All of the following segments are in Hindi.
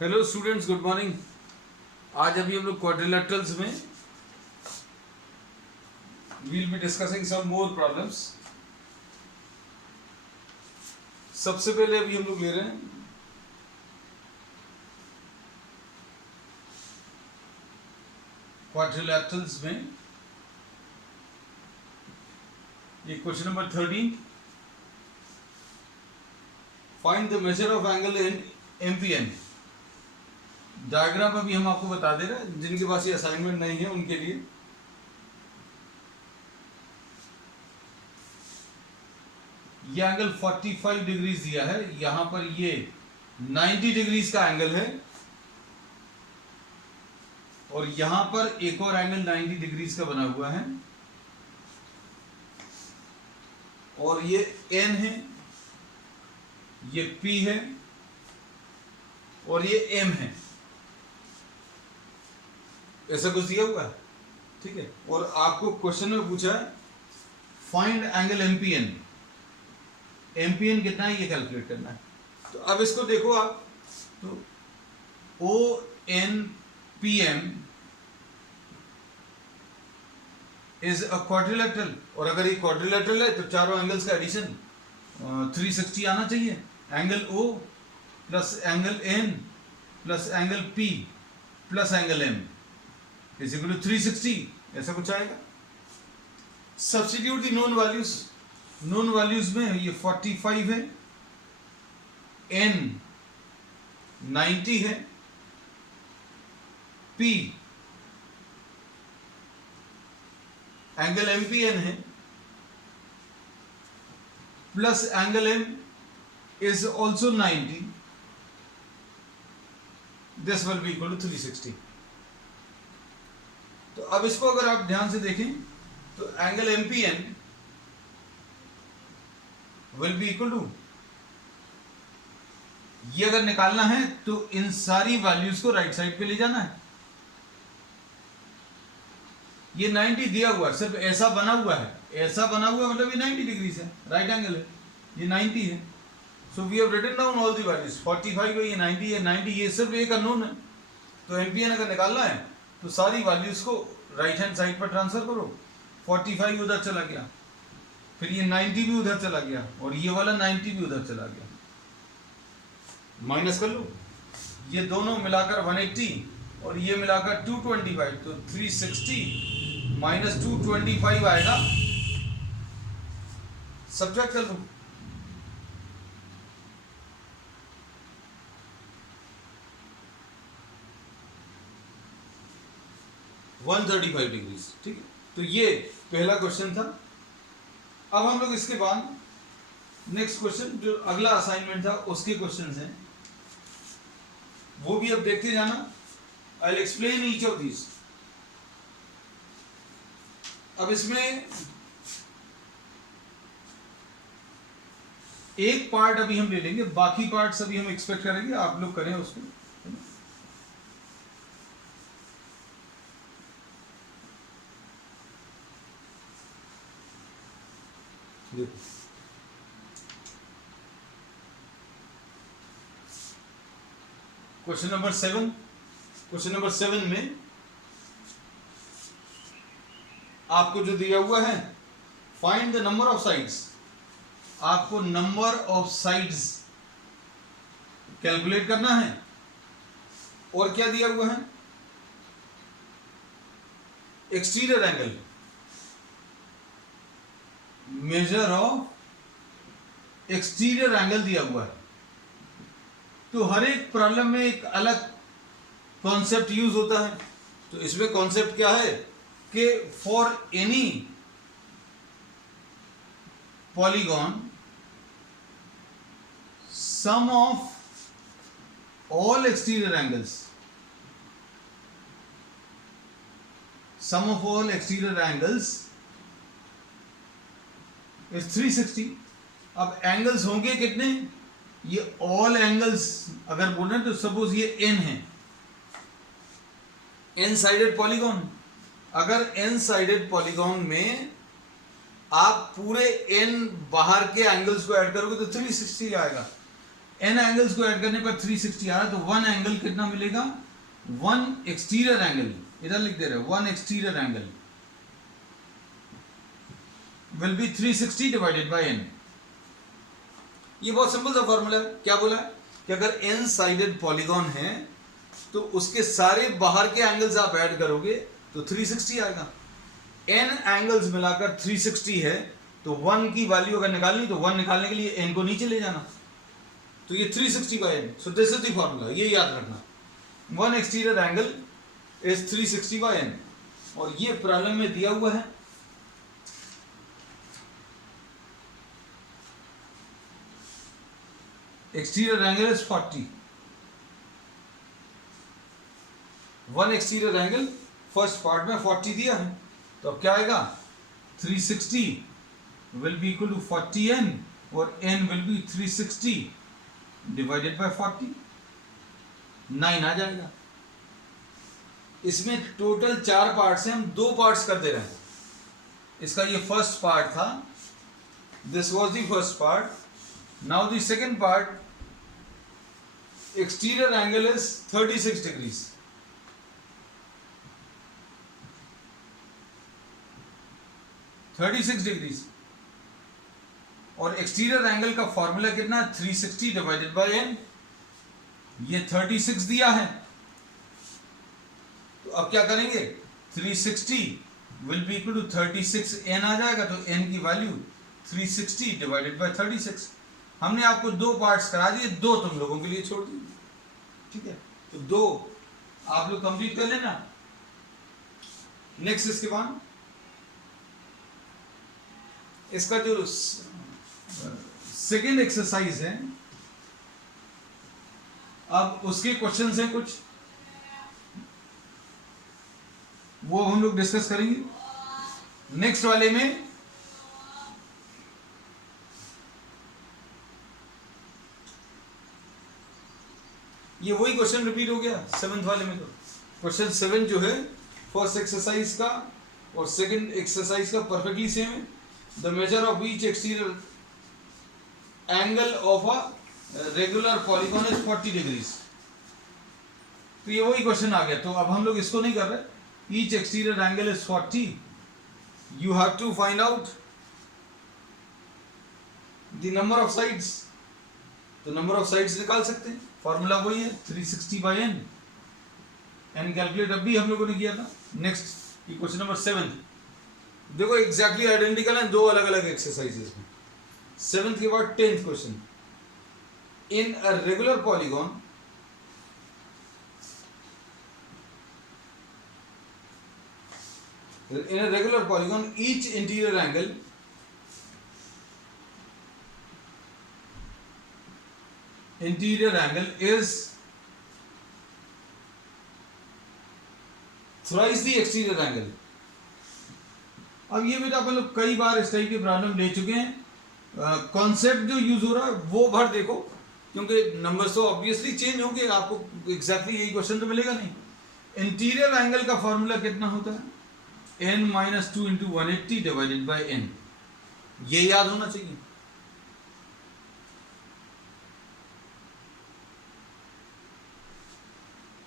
Hello students, good morning. आज अभी हम लोग क्वाड्रिलेटरल्स में will be discussing some more problems. सबसे पहले अभी हम लोग ले रहे हैं क्वाड्रिलेटरल्स में ये question number 13। Find the measure of angle in MPN. Diagram अभी हम आपको बता दे रहे हैं, जिनके पास ये असाइनमेंट नहीं है उनके लिए। ये एंगल 45 डिग्रीज दिया है, यहां पर ये 90 डिग्रीज का एंगल है और यहां पर एक और एंगल 90 डिग्रीज का बना हुआ है और ये N है, ये P है और ये M है। ऐसा कुछ दिया हुआ है, ठीक है। और आपको क्वेश्चन में पूछा है फाइंड एंगल एमपीएन। एमपीएन कितना है ये कैलकुलेट करना है। तो अब इसको देखो आप, तो O N P M is a quadrilateral, और अगर ये क्वाड्रिलेटरल है तो चारों एंगल्स का एडिशन 360 आना चाहिए। Angle O plus angle N plus angle P plus angle M is equal to 360, ऐसा कुछ आएगा। Substitute the known values. Known values में ये 45 है, N 90 है, P एंगल एमपीएन है, plus angle M is also 90. This will be equal to 360. तो अब इसको अगर आप ध्यान से देखें तो angle MPN will be equal to, ये अगर निकालना है तो इन सारी वैल्यूज को राइट साइड पे ले जाना है। ये 90 दिया हुआ है, सिर्फ ऐसा बना हुआ है, ऐसा बना हुआ मतलब ये 90 डिग्री है, राइट एंगल है, ये 90 है। So we have written down all the values. 45 है, ये 90 है, 90 ये सिर्फ एक अननोन है। तो एमपीएन अगर निकालना है तो सारी वैल्यूज को राइट हैंड साइड पर ट्रांसफर करो। 45 उधर चला गया, फिर ये 90 भी उधर चला गया और ये वाला 90 भी उधर चला गया। माइनस कर लो, ये दोनों मिलाकर 180 और ये मिलाकर 225, तो 360 माइनस 225 आएगा। सब्ट्रैक्ट कर लो, वन 135 डिग्री, ठीक है। तो ये पहला क्वेश्चन था। अब हम लोग इसके बाद नेक्स्ट क्वेश्चन, जो अगला असाइनमेंट था उसके क्वेश्चंस हैं, वो भी अब देखते जाना। I will explain each of this. अब इसमें एक पार्ट अभी हम ले लेंगे, बाकी पार्ट्स अभी हम एक्सपेक्ट करेंगे आप लोग करें उसको। देखो क्वेश्चन नंबर 7। क्वेश्चन नंबर 7 में आपको जो दिया हुआ है, find the number of sides. आपको नंबर ऑफ साइड्स कैलकुलेट करना है। और क्या दिया हुआ है, exterior angle, measure of exterior angle दिया हुआ है। तो हर एक प्रॉब्लम में एक अलग कॉन्सेप्ट यूज होता है। तो इसमें कॉन्सेप्ट क्या है कि for any polygon sum of all exterior angles, sum of all exterior angles is 360। अब एंगल्स होंगे कितने, ये ऑल एंगल्स अगर बोल रहे हैं तो सपोज ये एन है, एन साइडेड पॉलीगॉन। अगर एन साइडेड पॉलीगॉन में आप पूरे एन बाहर के एंगल्स को ऐड करोगे तो 360 आएगा। n एंगल्स को ऐड करने पर 360 आ रहा है, तो वन एंगल कितना मिलेगा, वन एक्सटीरियर एंगल, इधर लिख दे रहे हैं, one exterior angle will be 360 divided by n। ये बहुत सिंपल सा फॉर्मूला है। क्या बोला है कि अगर n साइडेड पॉलीगॉन है तो उसके सारे बाहर के एंगल्स आप ऐड करोगे तो 360 आएगा। n एंगल्स मिलाकर 360 है, तो 1 की वैल्यू अगर निकालनी तो 1 निकालने के लिए n को नीचे ले जाना, तो ये 360 by n। So this is the formula, ये याद रखना, one exterior angle is 360 by n। और ये प्रॉब्लम में दिया हुआ है, exterior angle is 40, one exterior angle first part में 40 दिया है, तो अब क्या आएगा, 360 will be equal to 40n और n will be 360 divided by 40, 9 आ जाएगा। इसमें टोटल 4 पार्ट्स हैं, हम 2 पार्ट्स कर दे रहे हैं। इसका ये फर्स्ट पार्ट था, this was the first part. Now the second part, exterior angle is 36 degrees, और एक्सटीरियर एंगल का फॉर्मूला कितना, 360 डिवाइडेड बाय n। ये 36 दिया है, तो अब क्या करेंगे, 360 will be equal to 36n आ जाएगा, तो n की वैल्यू 360 डिवाइडेड बाय 36। हमने आपको 2 पार्ट्स करा दिए, 2 तुम लोगों के लिए छोड़ दिए, ठीक है, तो 2 आप लोग कंप्लीट कर लेना। नेक्स्ट इसके बाद इसका जो सेकेंड एक्सरसाइज है, अब उसके क्वेश्चंस हैं कुछ, वो हम लोग डिस्कस करेंगे। नेक्स्ट वाले में ये वही क्वेश्चन रिपीट हो गया 7th वाले में। तो क्वेश्चन 7 जो है फर्स्ट एक्सरसाइज का और सेकंड एक्सरसाइज का परफेक्टली सेम है। The measure of each exterior angle of a regular polygon is 40 degrees. तो ये वही क्वेश्चन आ गया, तो अब हम लोग इसको नहीं कर रहे। Each exterior angle is 40, you have to find out the number of sides. तो नंबर ऑफ साइड्स निकाल सकते हैं, फॉर्मूला वही है 360 बाय n। n कैलकुलेट अब भी हम लोगों ने किया था। नेक्स्ट ये क्वेश्चन नंबर 7, देखो एग्जैक्टली आइडेंटिकल है, 2 अलग अलग एक्सरसाइजेस में। 7th के बाद 10th question, in a regular polygon each interior angle is thrice the exterior angle। अब ये बेटा अपन लोग कई बार इस टाइप की प्रॉब्लम ले चुके हैं। कॉन्सेप्ट जो यूज हो रहा है वो भर देखो, क्योंकि नंबर्स तो ऑब्वियसली चेंज होंगे, आपको एग्जैक्टली यही क्वेश्चन तो मिलेगा नहीं। इंटीरियर एंगल का फॉर्मूला कितना होता है, n - 2 × 180 डिवाइडेड बाय n। ये याद होना चाहिए।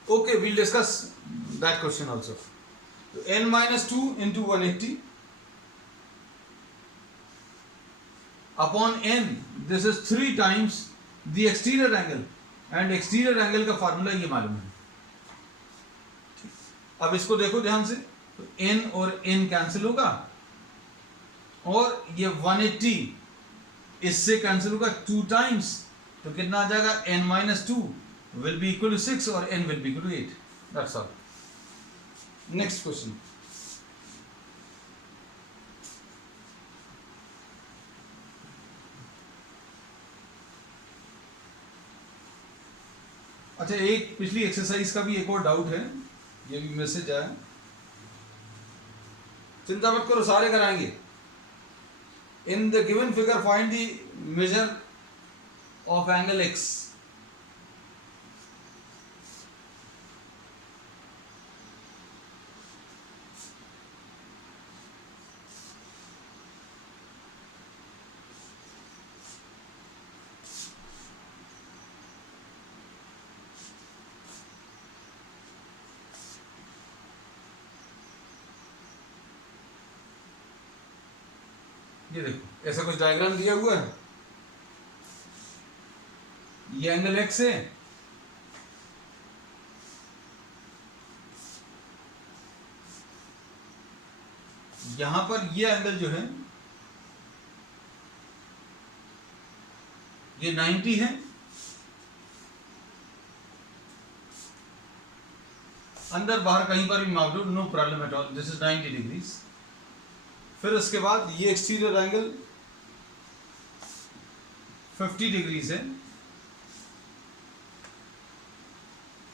Okay, will discuss that question also. तो n - 2 × 180 upon n, this is 3 times the exterior angle, and exterior angle का फॉर्मूला ये मालूम है। अब इसको देखो ध्यान से, तो n और n कैंसिल होगा, और ये 180 इससे कैंसिल होगा 2 टाइम्स, तो कितना आ जाएगा, n - 2 will be equal to 6 और n will be equal to 8। That's all. Next question. अच्छा, एक पिछली एक्सरसाइज का भी एक और डाउट है, ये भी मैसेज आया, चिंता मत करो, सारे कराएंगे। In the given figure find the measure of angle x। ये देखो ऐसा कुछ डायग्राम दिया हुआ है, ये एंगल एक्स है, यहां पर ये एंगल जो है ये 90 है, अंदर बाहर कहीं पर भी माप लो, no problem at all, this is 90 degrees. फिर उसके बाद ये एक्सटीरियर एंगल 50 डिग्रीज है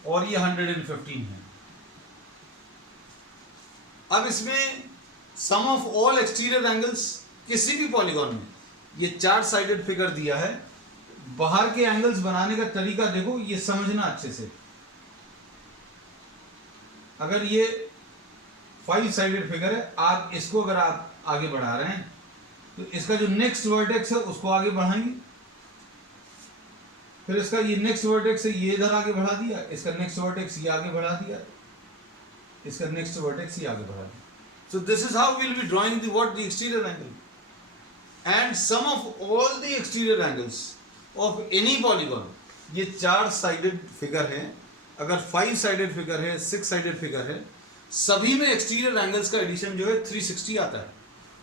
और ये 115 है। अब इसमें सम ऑफ ऑल एक्सटीरियर एंगल्स किसी भी पॉलीगॉन में, ये 4 साइडेड फिगर दिया है, बाहर के एंगल्स बनाने का तरीका देखो, ये समझना अच्छे से। अगर ये 5 साइडेड फिगर है, आप इसको अगर आप आगे बढ़ा रहे हैं तो इसका जो नेक्स्ट वर्टेक्स है उसको आगे बढ़ाएंगे, फिर इसका ये नेक्स्ट वर्टेक्स है ये इधर आगे बढ़ा दिया, इसका नेक्स्ट वर्टेक्स ये आगे बढ़ा दिया, इसका नेक्स्ट वर्टेक्स ये आगे बढ़ा दिया। So this is how we will be drawing the exterior angle, and sum of all the exterior angles of any polygon, ये 4 साइडेड फिगर है, अगर 5 साइडेड फिगर है, 6 साइडेड फिगर है, सभी में एक्सटीरियर एंगल्स का एडिशन जो है 360 आता है।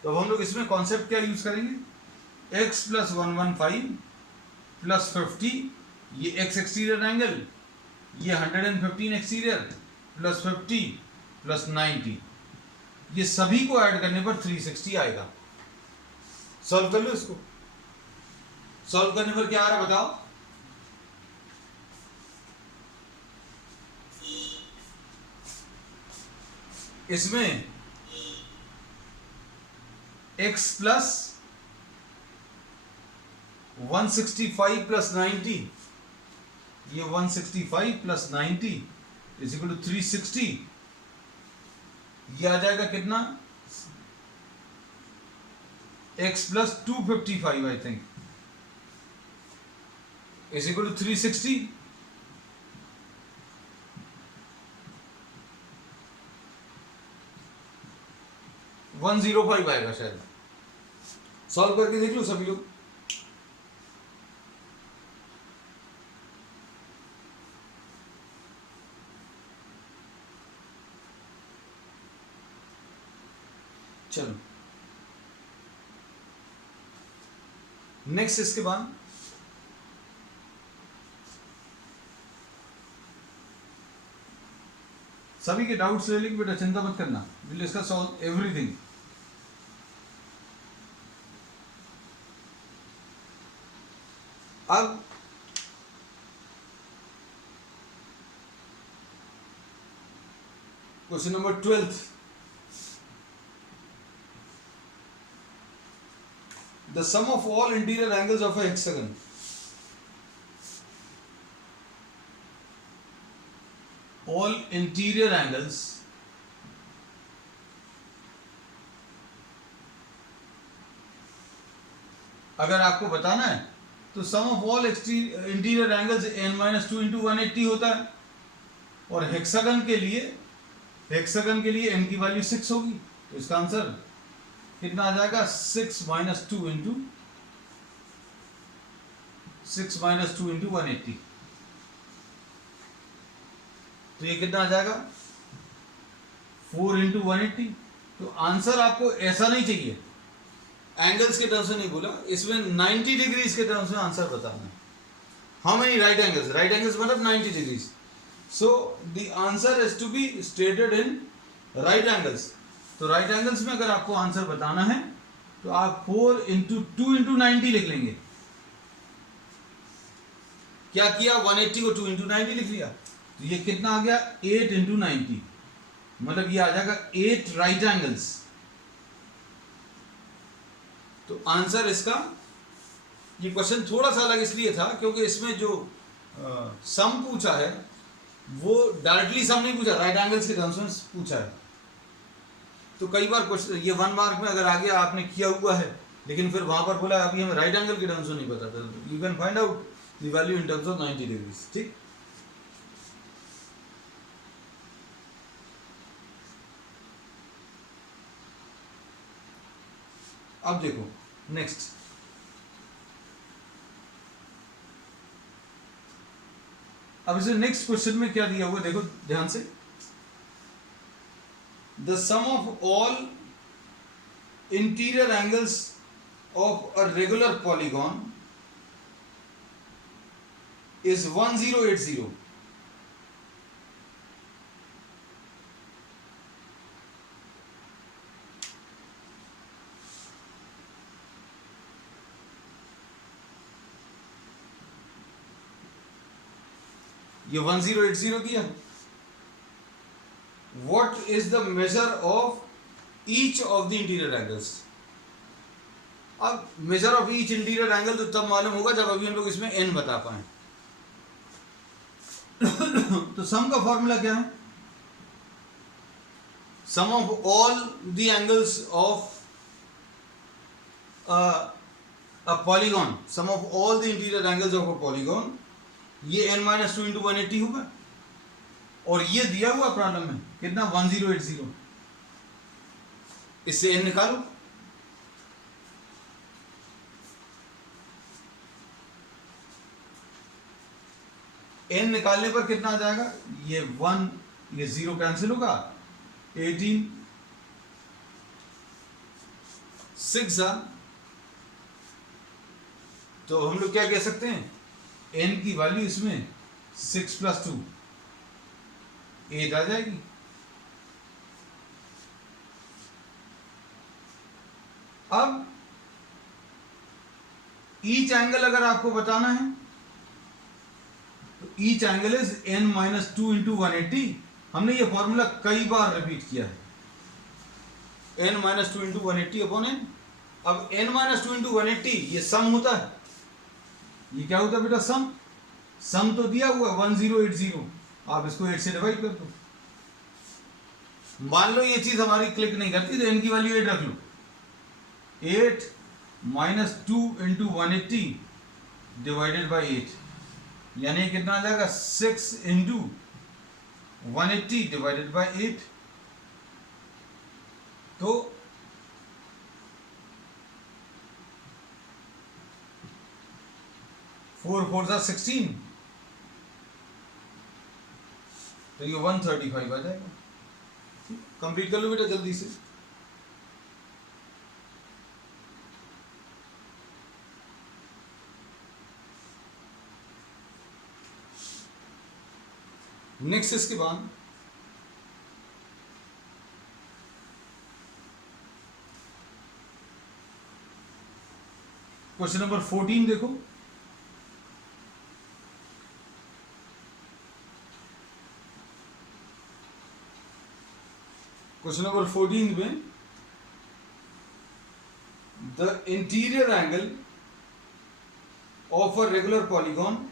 तो अब हम लोग इसमें कॉन्सेप्ट क्या यूज करेंगे, x + 115 + 50, ये x एक्सटीरियर एंगल, ये 115 एक्सटीरियर + 50 + 90, ये सभी को ऐड करने पर 360 आएगा। सॉल्व कर लो इसको, सॉल्व करने पर क्या आ रहा है बताओ। इसमें x + 165 + 90, ये 165 + 90 = 360, ये आ जाएगा कितना, x + 255 आई थिंक = 360, वन 105 आएगा शायद। सॉल्व करके देख लो सभी लोग। चलो नेक्स्ट, इसके बाद सभी के डाउट्स ले लेंगे बेटा, चिंता मत करना, विल डिस्कस ऑल एवरीथिंग। अब question number 12, the sum of all interior angles of a hexagon, all interior angles अगर आपको बताना है तो sum of all interior angles n - 2 × 180 होता है, और हेक्सागन के लिए n की वैल्यू 6 होगी, तो इसका आंसर कितना आ जाएगा, 6 - 2 × 180, तो ये कितना आ जाएगा 4 × 180। तो आंसर आपको ऐसा नहीं चाहिए, एंगल्स के टर्म्स में नहीं बोला, इसमें 90 डिग्रीज के टर्म्स में आंसर बताना है। How many right angles, right angles मतलब 90 degrees, so the answer is to be stated in right angles. तो राइट एंगल्स में अगर आपको आंसर बताना है तो आप 4 × 2 × 90 लिख लेंगे। क्या किया, 180 को 2 × 90 लिख लिया, तो ये कितना आ गया 8 × 90, मतलब ये आ जाएगा 8 राइट एंगल्स। तो आंसर इसका, ये क्वेश्चन थोड़ा सा अलग इसलिए था क्योंकि इसमें जो सम पूछा है वो डायरेक्टली सम नहीं पूछा, राइट एंगल्स के टर्म्स में पूछा है। तो कई बार क्वेश्चन ये 1 मार्क में अगर आगे आपने किया हुआ है, लेकिन फिर वहां पर बोला अभी हमें राइट एंगल के टर्म्स में नहीं पता था, you can find out the value in terms of 90 degrees. ठीक, अब देखो नेक्स्ट, अब इसे नेक्स्ट क्वेश्चन में क्या दिया हुआ देखो ध्यान से, the sum of all interior angles of a regular polygon is 1080. ये 1080 दिया. What is the measure of each of the interior angles? अब measure of each interior angle तो तब मालूम होगा जब अभी हम लोग इसमें n बता पाए. तो सम का फॉर्मूला क्या है? Sum of all the angles of a polygon, sum of all the interior angles of a polygon, ये n-2 इंटू 180 होगा. और ये दिया हुआ प्रॉब्लम में कितना 1080. इससे n निकालो. n निकालने पर कितना आ जाएगा? ये 1, ये 0 कैंसिल होगा. 18 6 तो हम लोग क्या कह सकते हैं? n की वैल्यू इसमें 6 + 2 8 आ जाएगी. अब ईच एंगल अगर आपको बताना है तो each angle is n-2 into 180. हमने ये फॉर्मूला कई बार रिपीट किया है. n-2 into 180 upon n. अब n-2 इंटू 180 ये सम होता है. ये क्या होता है बेटा? सम. सम तो दिया हुआ 1080. आप इसको 8 से डिवाइड कर दो. मान लो ये चीज हमारी क्लिक नहीं करती तो n की वैल्यू 8 रख लो. 8 - 2 इंटू 180 डिवाइडेड बाई 8, यानी कितना आ जाएगा? 6 इंटू 180 डिवाइडेड बाई 8. तो 4 4 16, तो ये 135 आ जाएगा. कंप्लीट कर लो बेटा जल्दी से. नेक्स्ट इसके बाद क्वेश्चन नंबर 14 देखो. क्वेश्चन नंबर 14 में the interior angle of a regular polygon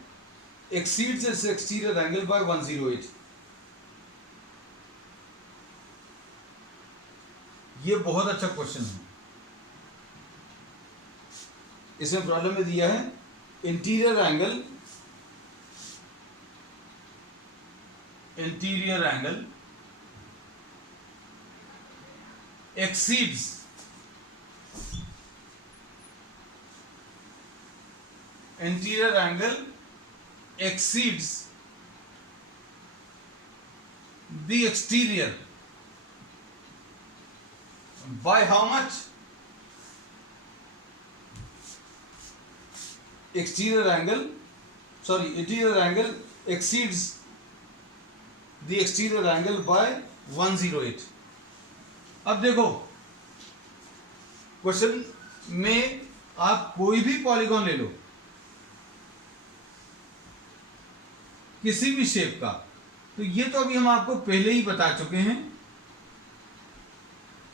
exceeds its exterior angle by 108. ये बहुत अच्छा क्वेश्चन है. इसमें प्रॉब्लम में दिया है interior angle exceeds interior angle exceeds the exterior by how much? Interior angle exceeds the exterior angle by 108. अब देखो क्वेश्चन में आप कोई भी पॉलीगॉन ले लो किसी भी शेप का, तो ये तो अभी हम आपको पहले ही बता चुके हैं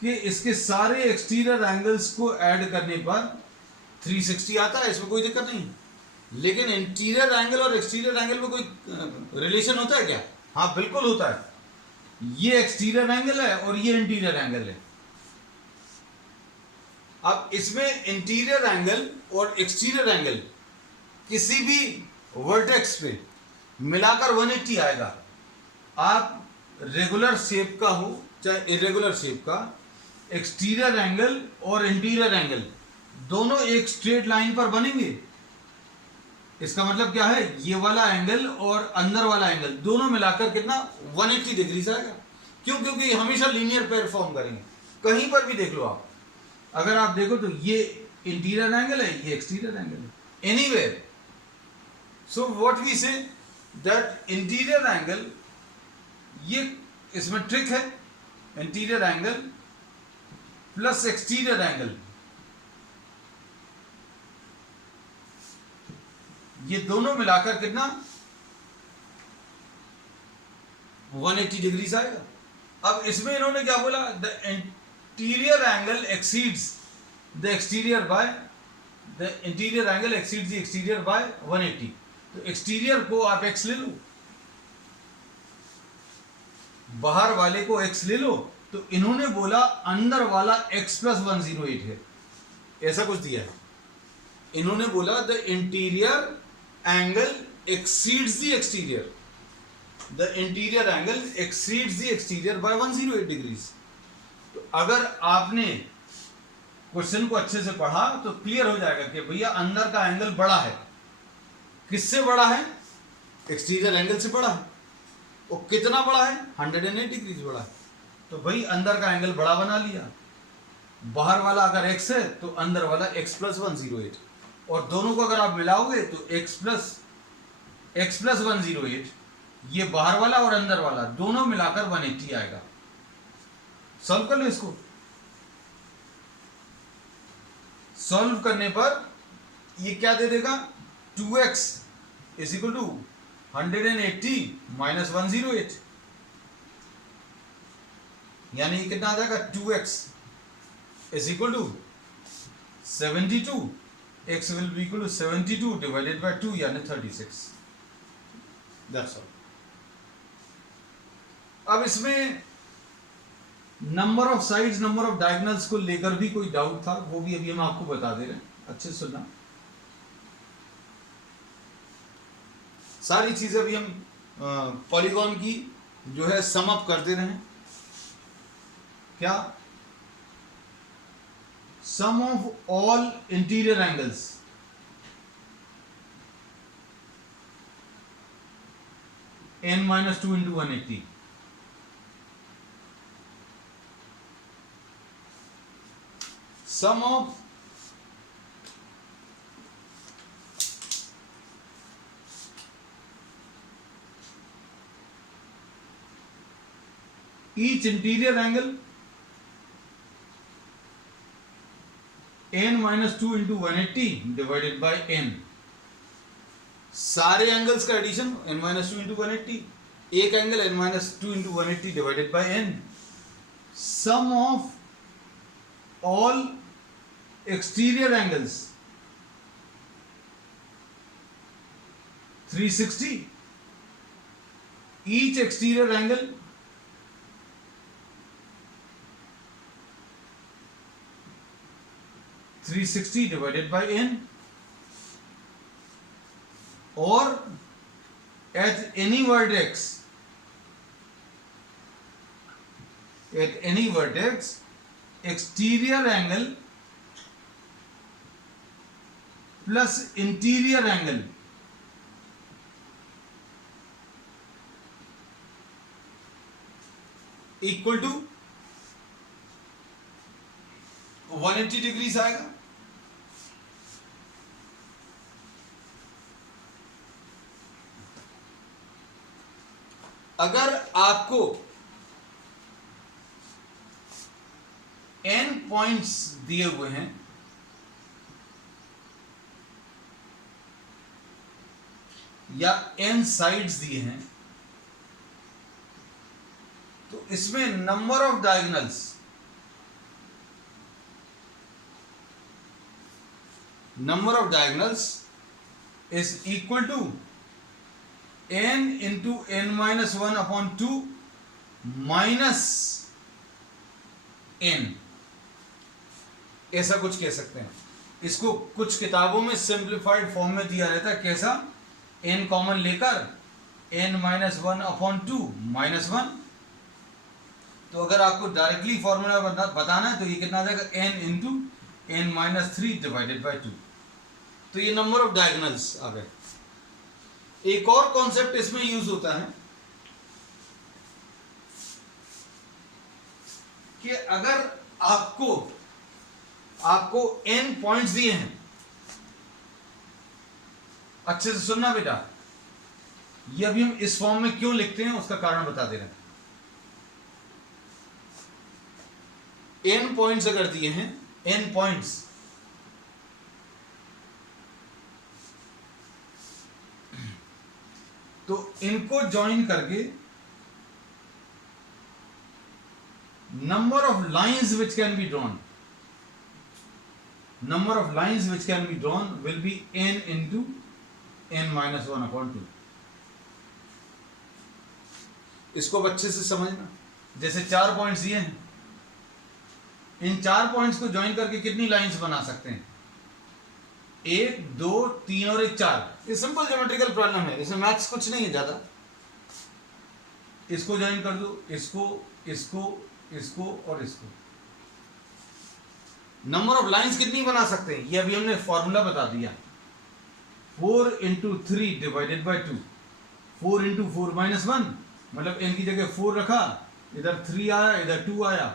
कि इसके सारे एक्सटीरियर एंगल्स को ऐड करने पर 360 आता है. इसमें कोई दिक्कत नहीं. लेकिन इंटीरियर एंगल और एक्सटीरियर एंगल में कोई रिलेशन होता है क्या? हाँ बिल्कुल होता है. ये एक्सटीरियर एंगल है और ये इंटीरियर एंगल है. अब इसमें इंटीरियर एंगल और एक्सटीरियर एंगल किसी भी वर्टेक्स पे मिलाकर 180 आएगा. आप रेगुलर शेप का हो चाहे इरेगुलर शेप का, एक्सटीरियर एंगल और इंटीरियर एंगल दोनों एक स्ट्रेट लाइन पर बनेंगे। इसका मतलब क्या है, ये वाला एंगल और अंदर वाला एंगल दोनों मिलाकर कितना 180 डिग्री से आएगा। क्यों? क्योंकि ये लीनियर पेयर फॉर्म करेंगे। कहीं पर भी देख लो आप, अगर आप देखो तो ये इंटीरियर एंगल है, ये एक्सटीरियर एंगल है, anywhere. So what we say that interior angle, ये इसमें ट्रिक है, interior angle plus exterior angle, ये दोनों मिलाकर कितना 180 डिग्री से आएगा। अब इसमें इन्होंने क्या बोला, the interior angle exceeds the exterior by, the interior angle exceeds the exterior by 180। तो एक्सटीरियर को आप x ले लो, बाहर वाले को x ले लो, तो इन्होंने बोला अंदर वाला x प्लस 108 है, ऐसा कुछ दिया है। इन्होंने बोला the interior angle exceeds the exterior, the interior angle exceeds the exterior by 108 degrees. तो अगर आपने क्वेश्चन को अच्छे से पढ़ा तो क्लियर हो जाएगा कि भैया अंदर का एंगल बड़ा है। किससे बड़ा है? एक्सटीरियर एंगल से बड़ा है। और कितना बड़ा है? 108 डिग्रीज बड़ा है। तो भाई अंदर का एंगल बड़ा बना लिया। बाहर वाला अगर x है तो अंदर वाला x प्लस 108, और दोनों को अगर आप मिलाओगे तो x प्लस 108, ये बाहर वाला और अंदर वाला दोनों मिलाकर 180 आएगा। सॉल्व कर लो इसको। सॉल्व करने पर ये क्या दे देगा, 2x is equal to 180 minus 108, यानी ये कितना आ जाएगा, 2x is equal to 72, x will be equal to 72 divided by 2 यानी 36। That's all। अब इसमें number of sides, number of diagonals को लेकर भी कोई डाउट था, वो भी अभी हम आपको बता दे रहे हैं, अच्छे से सुनना। सारी चीजें अभी हम पॉलीगॉन की जो है सम अप कर दे रहे हैं। क्या? Sum of all interior angles n-2 into 180, sum of each interior angle n-2 into 180 divided by n। सारे एंगल्स का एडिशन n-2 into 180, एक angle n-2 into 180 divided by n। Sum of all exterior angles 360, each exterior angle (360) divided by n। और at any vertex exterior angle plus interior angle equal to 180 degrees आएगा। अगर आपको n पॉइंट्स दिए हुए हैं या n साइड्स दिए हैं, तो इसमें number of diagonals is equal to n into n-1 upon 2 minus n, ऐसा कुछ कह सकते हैं। इसको कुछ किताबों में सिंप्लीफाइड फॉर्म में दिया रहता है। कैसा? n कॉमन लेकर n-1 अपॉन 2 माइनस 1। तो अगर आपको डायरेक्टली फॉर्मूला बताना है तो ये कितना आ जाएगा, n into n minus 3 divided by 2। तो ये नंबर ऑफ डायगोनल्स आ गए। एक और कॉन्सेप्ट इसमें यूज होता है कि अगर आपको n पॉइंट्स दिए हैं, अच्छे से सुनना बेटा, ये अभी हम इस फॉर्म में क्यों लिखते हैं उसका कारण बता दे रहे हैं। n पॉइंट्स अगर दिए हैं, n पॉइंट्स, तो इनको ज्वाइन करके number of lines which can be drawn, number of lines which can be drawn will be n into n minus 1 upon 2। इसको अब अच्छे से समझना। जैसे 4 पॉइंट्स दिए हैं, इन 4 पॉइंट्स को ज्वाइन करके कितनी लाइंस बना सकते हैं? 1 2 3 और 1 4। ये सिंपल ज्योमेट्रिकल प्रॉब्लम है, इसमें मैथ्स कुछ नहीं है ज्यादा। इसको ज्वाइन कर दो, इसको, इसको, इसको और इसको। नंबर ऑफ लाइंस कितनी बना सकते हैं ये अभी हमने फॉर्मूला बता दिया। 4 into 3 divided by 2। 4 into 4 minus 1, मतलब n की जगह 4 रखा, इधर 3 आया, इधर 2 आया,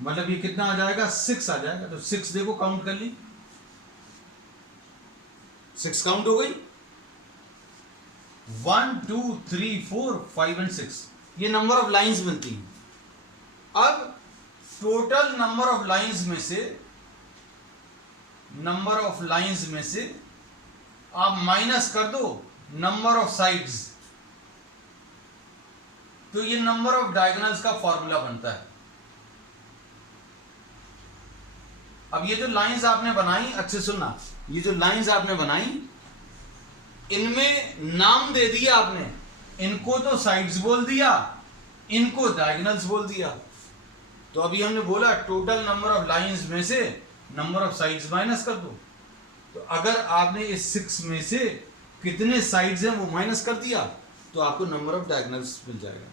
मतलब ये कितना आ जाएगा? 6 आ जाएगा। तो 6 देखो काउंट कर ली, 6 काउंट हो गई। 1 2 3 4 5 एंड 6, ये नंबर ऑफ लाइंस बनती हैं। अब टोटल नंबर ऑफ लाइंस में से, नंबर ऑफ लाइंस में से आप माइनस कर दो नंबर ऑफ साइड्स, तो ये नंबर ऑफ डायगोनल्स का फॉर्मूला बनता है। अब ये जो लाइंस आपने बनाई, अच्छे सुनना, ये जो लाइंस आपने बनाई, इनमें नाम दे दिया आपने, इनको तो साइड्स बोल दिया, इनको डायगोनल्स बोल दिया। तो अभी हमने बोला टोटल नंबर ऑफ लाइंस में से नंबर ऑफ साइड्स माइनस कर दो। तो अगर आपने इस 6 में से कितने साइड्स हैं वो माइनस कर दिया, तो आपको नंबर ऑफ डायगोनल्स मिल जाएगा।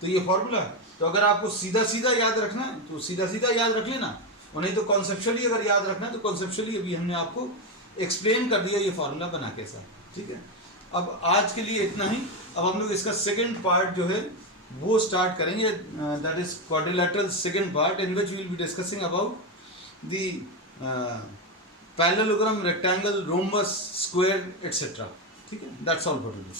तो ये फॉर्मूला है। तो अगर आपको सीधा सीधा याद रखना है तो सीधा सीधा याद रख लेना, और नहीं तो कॉन्सेप्चुअली अगर याद रखना है तो कॉन्सेप्चुअली अभी हमने आपको एक्सप्लेन कर दिया ये फॉर्मूला बना के साथ। ठीक है, अब आज के लिए इतना ही। अब हम लोग इसका सेकंड पार्ट जो है वो स्टार्ट करेंगे, that is quadrilateral second part, in which we will be discussing about the parallelogram, rectangle, rhombus, square etcetera. ठीक है, दैट्स ऑल फॉर टुडे।